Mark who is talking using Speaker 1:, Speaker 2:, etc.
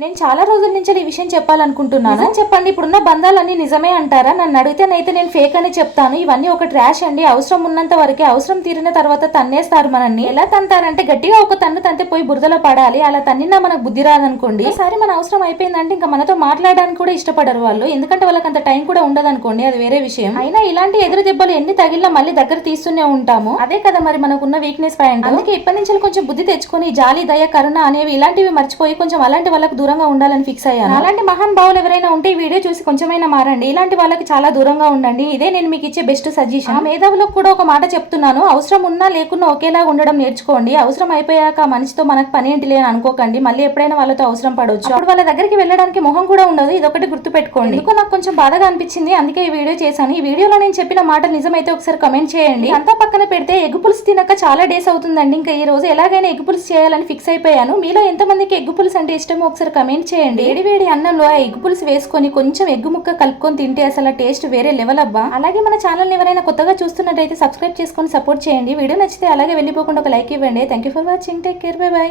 Speaker 1: నేను చాలా రోజుల నుంచి ఈ విషయం చెప్పాలనుకుంటున్నాను? చెప్పండి ఇప్పుడున్న బంధాలన్నీ నిజమే అంటారా? నన్ను అడిగితేనైతే నేను ఫేక్ అని చెప్తాను. ఇవన్నీ ఒక ట్రాష్ అండి. అవసరం ఉన్నంత వరకే అవసరం తీరిన తర్వాత తన్నేస్తారు మనల్ని. ఎలా తంతారంటే గట్టిగా ఒక తన్ను తంతే పోయి బురదలో పడాలి. అలా తన్నినా మనకు బుద్ధి రాదనుకోండి. ఒకసారి మన అవసరం అయిపోయిందంటే ఇంకా మనతో మాట్లాడడానికి కూడా ఇష్టపడరు వాళ్ళు. ఎందుకంటే వాళ్ళకి అంత టైం కూడా ఉండదు అనుకోండి అది వేరే విషయం. అయినా ఇలాంటి ఎదురు దెబ్బలు ఎన్ని తగిలినా మళ్ళీ దగ్గర తీస్తూనే ఉంటాము. అదే కదా మరి మనకున్న వీక్నెస్ పాయింట్ అందుకే ఇప్పటి నుంచి కొంచెం బుద్ధి తెచ్చుకొని జాలి దయ కరుణ అనేవి ఇలాంటివి మర్చిపోయి కొంచెం అలాంటి వాళ్ళకి దూరంగా ఉండాలని ఫిక్స్ అయ్యాను. అలాంటి మహాన్ భావులు ఎవరైనా ఉంటే ఈ వీడియో చూసి కొంచెమైనా మారండి. ఇలాంటి వాళ్ళకి చాలా దూరంగా ఉండండి. ఇదే నేను మీకు ఇచ్చే బెస్ట్ సజెషన్ మేధావులకు కూడా ఒక మాట చెప్తున్నాను. అవసరం ఉన్నా లేకున్నా ఒకేలా ఉండడం నేర్చుకోండి. అవసరం అయిపోయాక మనిషితో మనకు పని ఏంటి లేని అనుకోకండి. మళ్ళీ ఎప్పుడైనా వాళ్ళతో అవసరం పడవచ్చు అప్పుడు వాళ్ళ దగ్గరికి వెళ్ళడానికి మొహం కూడా ఉండదు. ఇదొకటి గుర్తు పెట్టుకోండి ఎందుకో నాకు కొంచెం బాధగా అనిపించింది. అందుకే ఈ వీడియో చేశాను. ఈ వీడియోలో నేను చెప్పిన మాట నిజమైతే ఒకసారి కమెంట్ చేయండి. అంతా పక్కన పెడితే ఎగ్ పులుసు తినక చాలా డేస్ అవుతుందండి. ఇంకా ఈ రోజు ఎలాగైనా ఎగ్ పులుసు చేయాలని ఫిక్స్ అయిపోయాను. మీలో ఎంతమందికి ఎగ్ పులుసు అంటే ఇష్టమో ఒకసారి కమెంట్ చేయండి. వేడి వేడి అన్నంలో ఆ ఎగ్ పులుసు వేసుకొని కొంచెం ఎగ్ ముక్క కలుపుకొని తింటే అసలు టేస్ట్ వేరే లెవెల్ అబ్బా. అలాగే మన ఛానల్ ఎవరైనా కొత్తగా చూస్తున్నట్టయితే సబ్స్క్రైబ్ చేసుకొని సపోర్ట్ చేయండి. వీడియో నచ్చితే అలాగే వెళ్ళిపోకుండా ఒక లైక్ ఇవ్వండి. Thank you for watching take care bye bye